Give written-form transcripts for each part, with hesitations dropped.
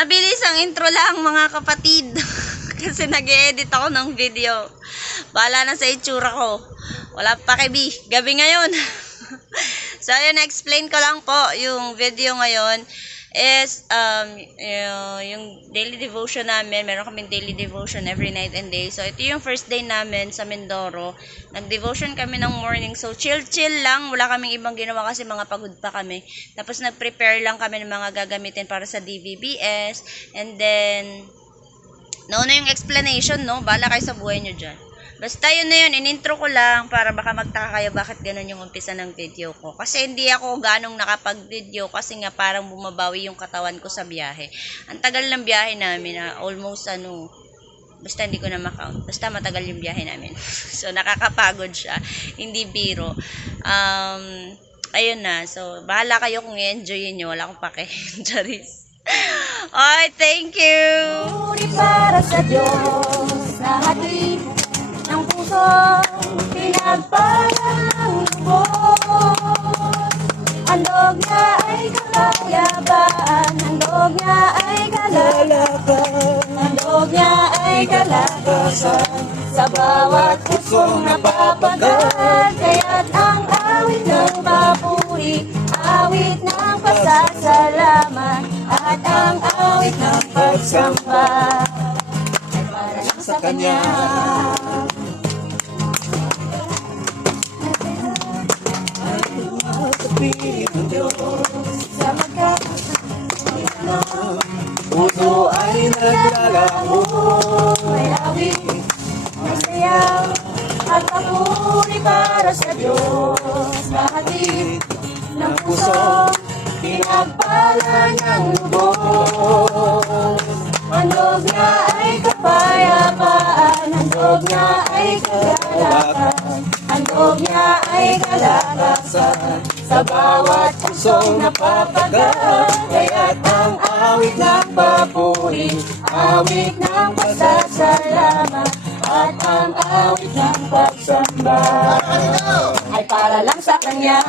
Mabilis ang intro lang mga kapatid. Kasi nag-edit ako ng video. Bahala na sa itsura ko. Wala pa kibi. Gabi ngayon. So, ayun, na-explain ko lang po yung video ngayon is yung daily devotion namin. Meron kaming daily devotion every night and day. So, ito yung first day namin sa Mindoro. Nag-devotion kami ng morning. So, chill-chill lang. Wala kaming ibang ginawa kasi mga pagod pa kami. Tapos, nag-prepare lang kami ng mga gagamitin para sa DVBS. And then, nauna yung explanation, no? Bahala kayo sa buhay nyo dyan. Basta yun na yun, in-intro ko lang para baka magtaka kayo bakit ganun yung umpisa ng video ko. Kasi hindi ako ganong nakapag-video kasi nga parang bumabawi yung katawan ko sa biyahe. Ang tagal ng biyahe namin, almost basta hindi ko na makount. Basta matagal yung biyahe namin. So, nakakapagod siya. Hindi biro. Ayun na. So, bahala kayo kung i-enjoyin nyo. Wala akong pake. Charis. Ay, thank you! Puri para sa Diyos na hatid ng puso, pinagpalang lubos. Handog niya ay kapayapaan, handog niya ay kalagapan, handog niya ay kalagasan. Sa bawat pusong napapagal, kaya't ang awit ng papuri, awit ng pasasalamat, at ang awit ng pagsamba ay para lang sa Kanya. Sa magkakasama, puso ay naglalaho, may awit, may sayaw, at papuri para sa Diyos. Mahatid ng puso, pinagpala niyang lubos. Handog niya ay kapayapaan, handog niya ay kagalakan, handog niya ay kalakasan. Sa bawat pusong napapagal, kaya't ang awit ng papuri, awit ng pasasalamat, at ang awit ng pagsamba ay para lang sa Kanya.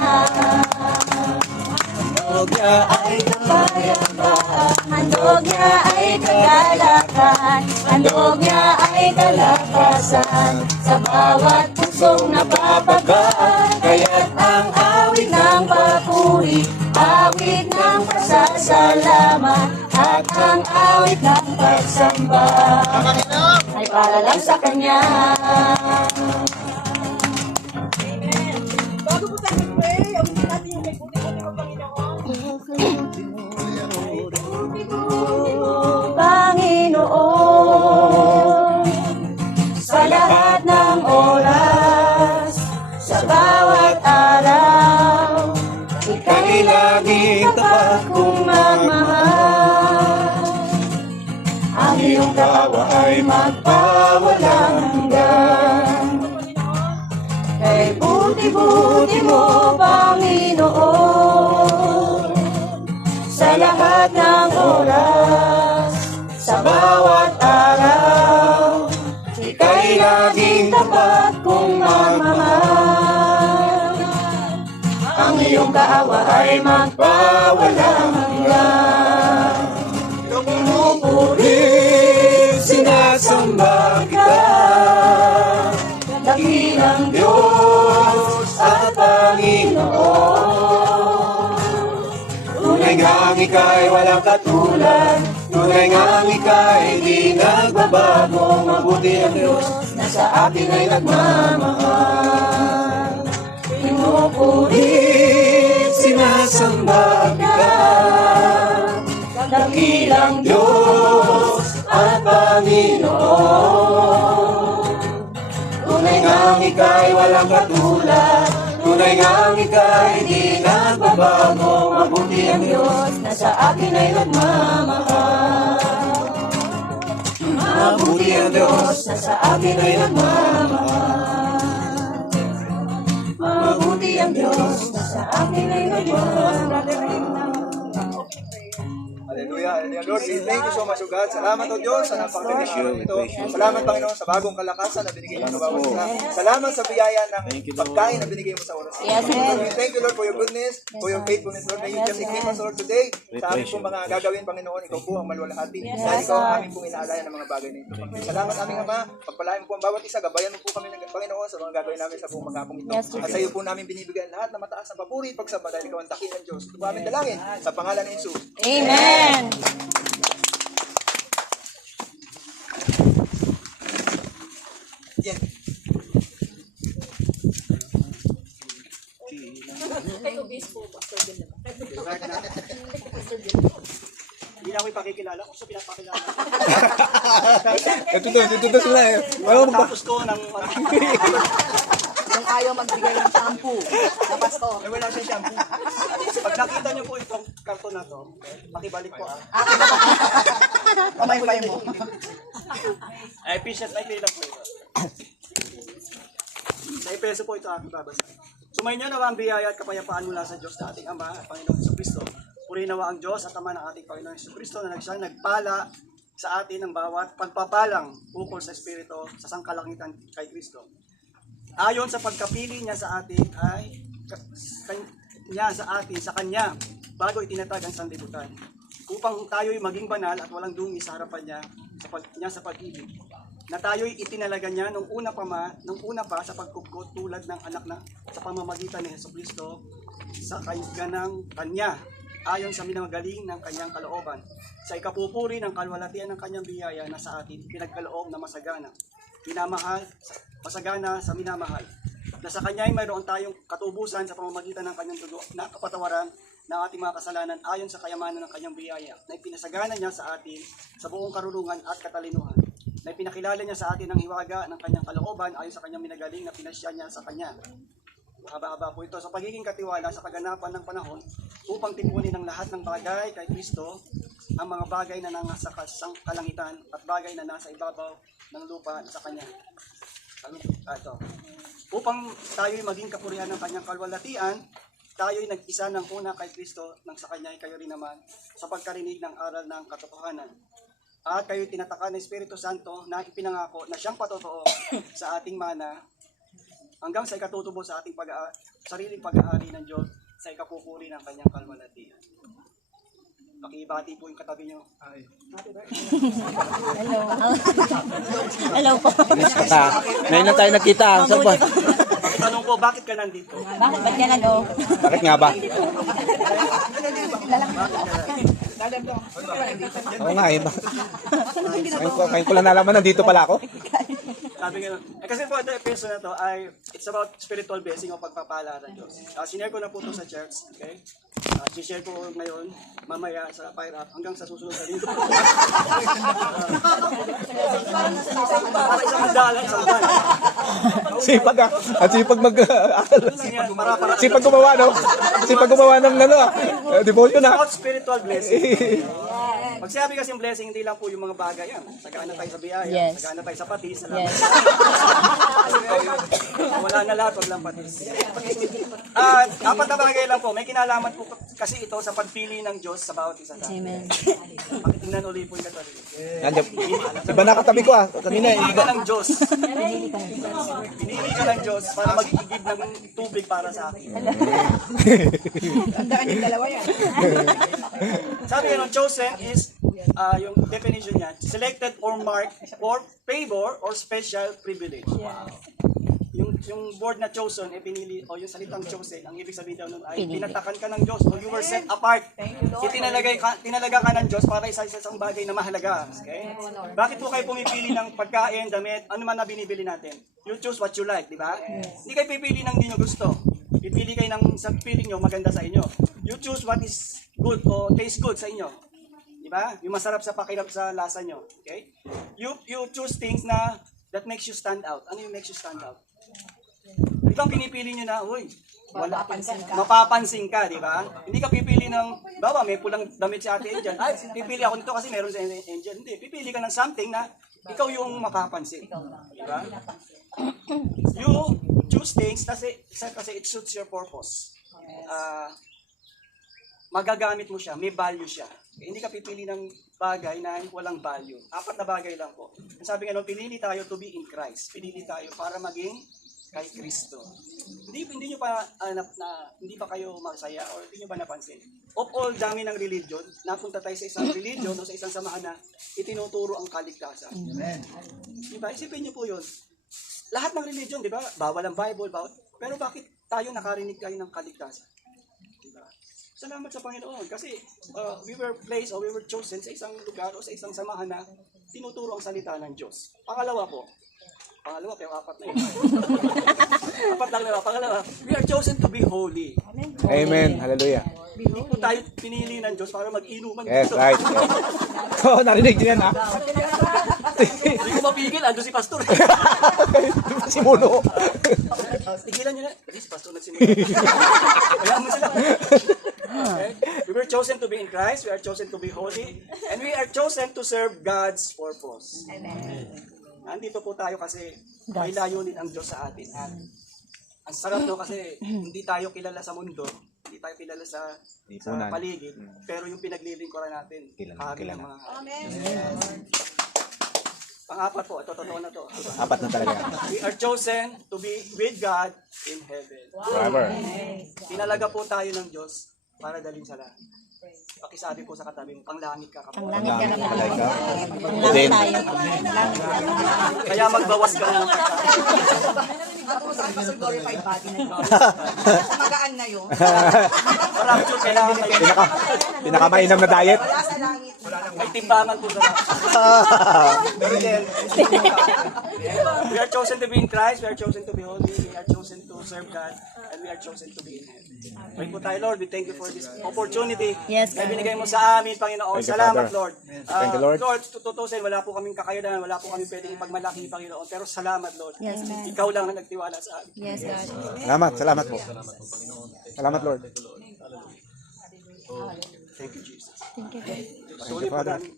handog niya ay Kapayapaan, handog niya ay kagalakan, handog niya ay kalakasan. Sa bawat pusong napapagal, kaya't ang awit ng papuri, awit ng pasasalamat, at ang awit ng pagsamba ay para lang sa Kanya. Bago po tayo mag-pray, abutin natin yung may puti-puti ng Panginoon. Panginoon, sa lahat ng oras, sa bawat araw, ika'y laging tapat kong magmahal. Ang iyong tawa ay magpawalang hanggan. Kay buti-buti mo, Panginoon, sa lahat ng oras, sa bawat araw, ika'y laging tapat kong magmamahal. Ang iyong kaawa ay magpawalang hanggan. Pinupuri, sinasamba kita, dakilang Diyos at Panginoon. tunay ngang ika'y walang katulad, tunay ngang ika'y di nagbabago. Mabuti ang Diyos na sa atin ay nagmamahal. Pinupuri, sinasamba kita, dakilang Diyos at Panginoon. tunay ngang ika'y walang katulad, tunay ngang ika'y di nagbabago. Mabuti ang Diyos na sa atin ay nagmamahal. mabuti ang Diyos na sa atin ay nagmamahal. Mabuti ang Diyos na sa atin ay nagmamahal. Hallelujah. Hallelujah. Lord, we thank you so much, O God. Salamat, O Diyos, sa napakagandang araw ito. Salamat, Panginoon, sa bagong kalakasan na binigay mo sa bawat isa. Salamat sa biyaya ng pagkain na binigay mo sa oras. Yes, Lord. We thank you, Lord, for your goodness, for your faithfulness, Lord. May you just equip us, Lord, today sa aming pong mga gagawin, Panginoon. Ikaw po ang maluwalhati. Dahil ikaw ang aming pong inaalayan ng mga bagay na ito. Salamat, aming Ama. Pagpalain mo po ang bawat isa. Gabayan mo po kami ng Panginoon sa mga gagawin namin sa buong magkakong ito. At sa iyo po namin binibigyan lahat na mataas na papuri pagsamba dahil ikaw ang dakilang Diyos. Ito po aming dalangin sa pangalan ni Jesus. Amen. Yan. Hindi na ako ipakikilala kung sa pinapakilala. Ito sila eh. Tapos ko ng... Yung ayaw magbigay ng shampoo na pastor. Eh, wala siyang shampoo. Pag nakita niyo po itong karton na to, pakibalik po Kamay-pay mo. Ay, P-shirt, may lang po ito. Sa peso po ito aking babasa. Sumayin niyo nawa ang biyaya at kapayapaan mula sa Diyos na ating Ama at Panginoong Jesucristo. Purihin nawa ang Diyos at Ama ng ating Panginoong Jesucristo na nagpala sa atin ng bawat pagpapalang ukol sa Espiritu sa sangkalangitan kay Kristo. Ayon sa pagkapili niya sa atin sa Kanya bago itinatag ang sanlibutan upang tayo'y maging banal at walang dumi sa harapan niya sa pag-ibig na tayo'y itinalaga niya nung una pa sa pagkukot tulad ng anak na sa pamamagitan ni Jesucristo sa ganang Kanya ayon sa minamagaling ng Kanyang kalooban sa ikapupuri ng kalwalatian ng Kanyang biyaya na sa atin pinagkaloob na masagana sa minamahal na sa Kanya ay mayroon tayong katubusan sa pamamagitan ng Kanyang dugo na kapatawaran ng ating mga kasalanan ayon sa kayamanan ng Kanyang biyaya na ipinasagana niya sa atin sa buong karunungan at katalinuhan na ipinakilala niya sa atin ang hiwaga ng Kanyang kalooban ayon sa Kanyang minagaling na pinasya niya sa Kanya. Haba-haba po ito sa pagiging katiwala sa kaganapan ng panahon upang tipunin ang lahat ng bagay kay Kristo, ang mga bagay na nasa kalangitan at bagay na nasa ibabaw ng lupa sa Kanya. Upang tayo'y maging kapurihan ng Kanyang kalwalatian, tayo'y nag-isa ng una kay Kristo nang sa Kanya ay kayo rin naman sa pagkarinig ng aral ng katotohanan. At kayo'y tinatakan ng Espiritu Santo na ipinangako na siyang patotoo sa ating mana hanggang sa ikatutubo sa ating sariling pag-aari ng Diyos sa ikapupuri ng Kanyang kalwalatian. Pakibati po yung katabi nyo. Hello po. Ngayon lang tayo nakita. Saan ba? Tanong ko, bakit ka nandito? Bakit ba't ka nando? Bakit nga ba? Oo nga eh. Ngayon ko lang nalaman, nandito pala ako. Sabi nga, kasi po ito episode na to ay it's about spiritual blessing o pagpapala ng Diyos. Sinare ko na po ito sa church, okay? Si-share ko ngayon, mamaya sa fire up, hanggang sa susunod na dito. Isang dala. Sipag ah. At sipag mag-aaral. Sipag Para gumawa, no? Sipag gumawa ng devotion ah. about spiritual blessing. Pag sinabi kasi yung blessing, hindi lang po yung mga bagay yan. Sagana tayo sa biyaya, Yes. sagana tayo sa patis, Yes. wala na lahat, wag lang patis. Apat na bagay lang po, may kinalaman po kasi ito sa pagpili ng Diyos sa bawat isa sa atin. Amen. Pakitingnan ulit po yung katabi. Nandiyan. Iba nakatabi ko ah. Kanina eh. Pinili ka ng Diyos. Pinili ka ng Diyos para mag-igib ng tubig para sa akin. Tandaan yung dalawa yan. Sabi nga nung chosen is, yung definition niya, selected or marked for favor or special privilege. Wow. Yung word na chosen, pinili, o yung salitang chosen, ang ibig sabihin daw nun ay pinatakan ka ng Diyos, o you were set apart. Tinalaga ka ng Diyos para isa isang bagay na mahalaga. Okay? Bakit po kayo pumipili ng pagkain, damit, ano man na binibili natin? You choose what you like, di ba? Hindi kayo pipili ng hindi nyo gusto. Pipili kayo ng sa feeling nyo, maganda sa inyo. You choose what is good o taste good sa inyo. Di ba? Yung masarap sa pakilap sa lasa nyo. Okay? You choose things na that makes you stand out. Ano yung makes you stand out? Di ba pinipili nyo na, uy, mapapansin ka, di ba? Hindi ka pipili ng, bawa may pulang damit si Ate Angel, ay, pipili ako nito kasi meron si Angel. Hindi, pipili ka ng something na ikaw yung mapapansin. Di ba? You choose things kasi it suits your purpose. Magagamit mo siya, may value siya. Hindi ka pipili ng bagay na walang value. 4 na bagay lang po. Ang sabi nga, pinili tayo to be in Christ. Pinili tayo para maging kay Kristo. Hindi nyo pa, hindi pa kayo masaya or hindi nyo ba napansin? Of all dami ng religion, napunta tayo sa isang religion o sa isang samahan na itinuturo ang kaligtasan. Amen. Diba? Isipin nyo po yun. Lahat ng religion, di ba? Bawal ang Bible, bawal. Pero bakit tayo nakarinig tayo ng kaligtasan? Diba? Salamat sa Panginoon kasi we were placed or we were chosen sa isang lugar o sa isang samahan na tinuturo ang salita ng Diyos. Pangalawa, pero 4 na yun. 4 lang na. Pangalawa, we are chosen to be holy. Amen. Hallelujah. Hindi po tayo pinili ng Diyos para mag-inuman Yes, dito. right. So, narinig din yan, ha? Hindi ko mapigil, ando si Pastor. Si Muno. Tigilan nyo na. Si Pastor nagsimula. Kaya mo sila. Okay? We were chosen to be in Christ, we are chosen to be holy, and we are chosen to serve God's purpose. Amen. Nandito po tayo kasi may layunin ang Diyos sa atin. Ang sarap no kasi hindi tayo kilala sa mundo, hindi tayo kilala sa paligid, pero yung pinaglilingkuran natin, kami ng mga Pang-4 po, ito totoo na to. 4 na talaga. We are chosen to be with God in heaven. Forever. Tinalaga po tayo ng Diyos para dalhin sa langit. Pakisabi po sa katabi mo, panglangit ka kapag. Langit ka naman. Talaga. Langit Then, tayo. Kaya magbawas ka na ng pagkain. Tapos saan pa sa glorified body na yun? Magaan na yun. Marami po kailangan pinakamainam na diet. Wala sa langit. may timbangan po sa Pero then, we are chosen to be in Christ, we are chosen to be holy, we are chosen to serve God, and we are chosen to be in heaven. Pray po tayo, Lord. We thank you for this opportunity Yes, na binigay mo sa amin, Panginoon. Thank you, Salamat, Father. Lord. Thank you, Lord. Lord, tutusin, wala po kaming kakayanan, wala po kaming pwedeng ipagmalaki, Panginoon. Pero salamat, Lord. Yes, Lord. Ikaw lang ang nagtiwala sa amin. Yes, God. Salamat po. Salamat, Lord. Thank you, Jesus. Thank you, God. Patuloy po Father. namin.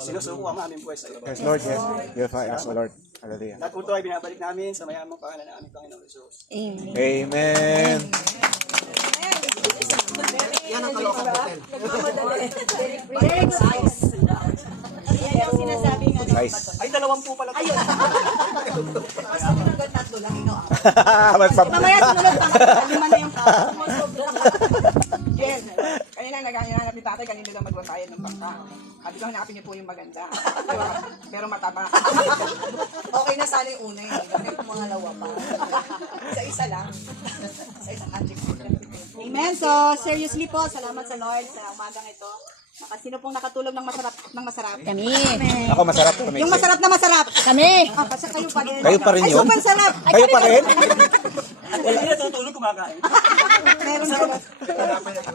Sinusuko ang aming buhay sa iyo. Yes, Lord. Yes. Glorify us, O Lord. Hallelujah. Lahat po ito ay binabalik namin sa mayamang pangalan ng aming Panginoon Jesus. Amen. Amen. Yan ang Caloocan Hotel. Very nice. Yan yung sinasabi nga. Nice. Ay, 2 po pala. Ayun. Mas hanggang 3 lang ikaw. Mamaya sunod pa. 5 na yung Yes. Kanina naghahanap ni tatay, kanina lang magbantayan ng bangka. Sabi ko, hanapin niyo po yung maganda. Pero mataba. Okay na sana yung una yun. Bakit yung mga lawa pa? Isa-isa lang. Isa-isang adjective. Amen. So, seriously po, salamat sa Lord sa umagang ito. Sino pong nakatulog ng masarap? Kami. Ako masarap kami. Yung masarap na masarap. Kami. Ah, kasi kayo pa rin. Kayo pa rin Ay, yun? super sarap. Kayo pa rin? Hindi na tutulog kumakain. Meron sila.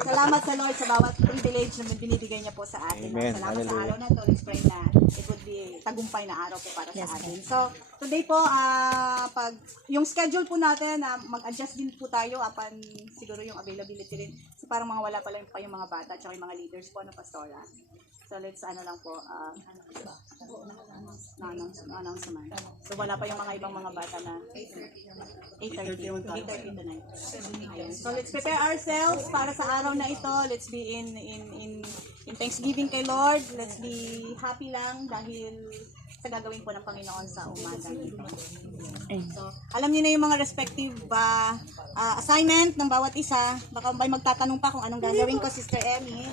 Salamat sa Lord sa bawat privilege na binibigay niya po sa atin. Amen. Salamat sa Hallelujah. araw na to. Let's pray na it would be tagumpay na araw po para sa atin. So, today po, pag yung schedule po natin, mag-adjust din po tayo upon siguro yung availability rin. So, parang mga wala pa lang pa yung mga bata at yung mga leaders po na pastora. So, let's lang po, announcement. So, wala pa yung mga ibang mga bata na 8:30 tonight. Ayan. So, let's prepare ourselves para sa araw na ito. Let's be in thanksgiving kay Lord. Let's be happy lang dahil sa gagawin po ng Panginoon sa umaga nito. So, alam niyo na yung mga respective assignment ng bawat isa. Baka may magtatanong pa kung anong gagawin ko, Sister Emmy.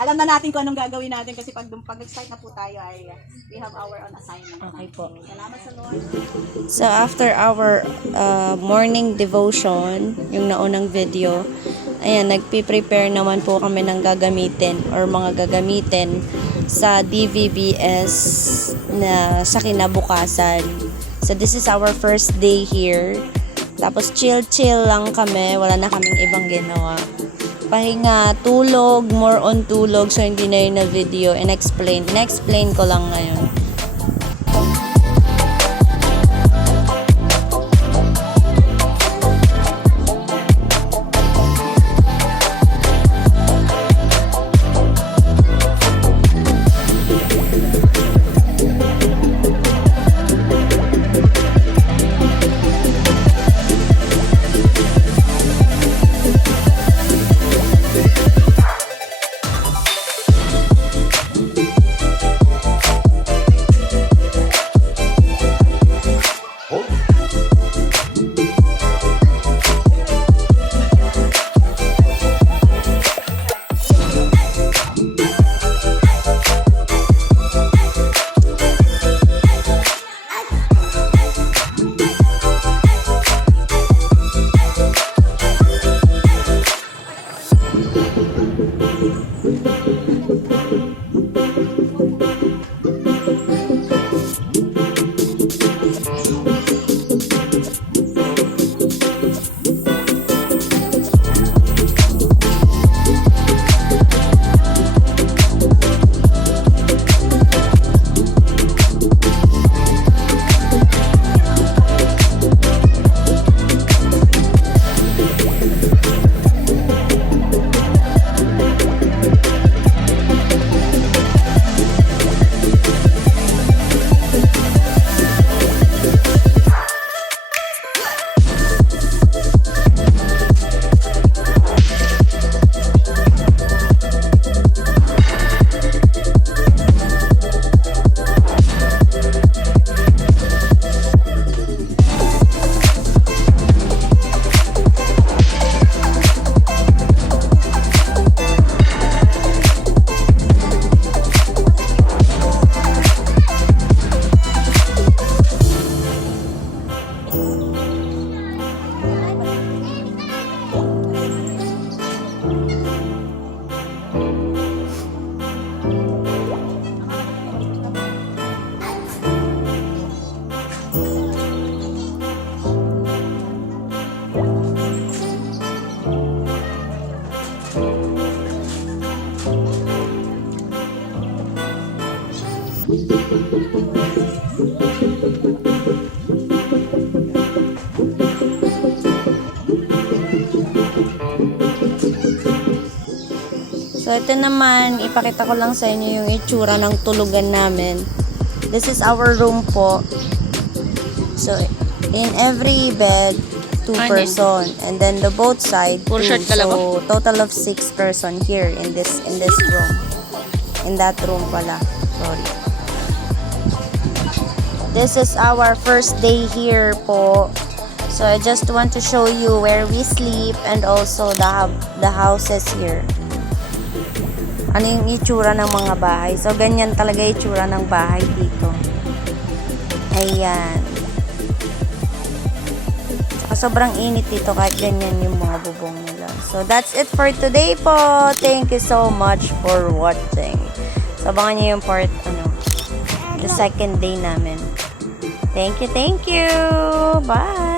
Alam na natin kung anong gagawin natin kasi pag nag-start na po tayo ay we have our own assignment. Okay po. Salamat sa Lord. So, after our morning devotion, yung naunang video, ayan, nagpi-prepare naman po kami ng gagamitin or mga gagamitin sa DVBS na sa kinabukasan. So, this is our first day here. Tapos, chill lang kami. Wala na kaming ibang ginawa. Pahinga, tulog, more on tulog. So, hindi na yun na video. In-explain ko lang ngayon. So, ito naman, ipakita ko lang sa inyo yung itsura ng tulugan namin. This is our room po. So, in every bed, 2 person. And then the both side, 2. So, total of 6 person here in this room. In that room pala. Sorry. This is our first day here po. So, I just want to show you where we sleep and also the houses here. Ano yung itsura ng mga bahay. So, ganyan talaga itsura ng bahay dito. Ayan. Saka sobrang init dito kahit ganyan yung mga bubong nila. So, that's it for today po. Thank you so much for watching. So, abangan nyo yung the second day namin. Thank you, thank you. Bye!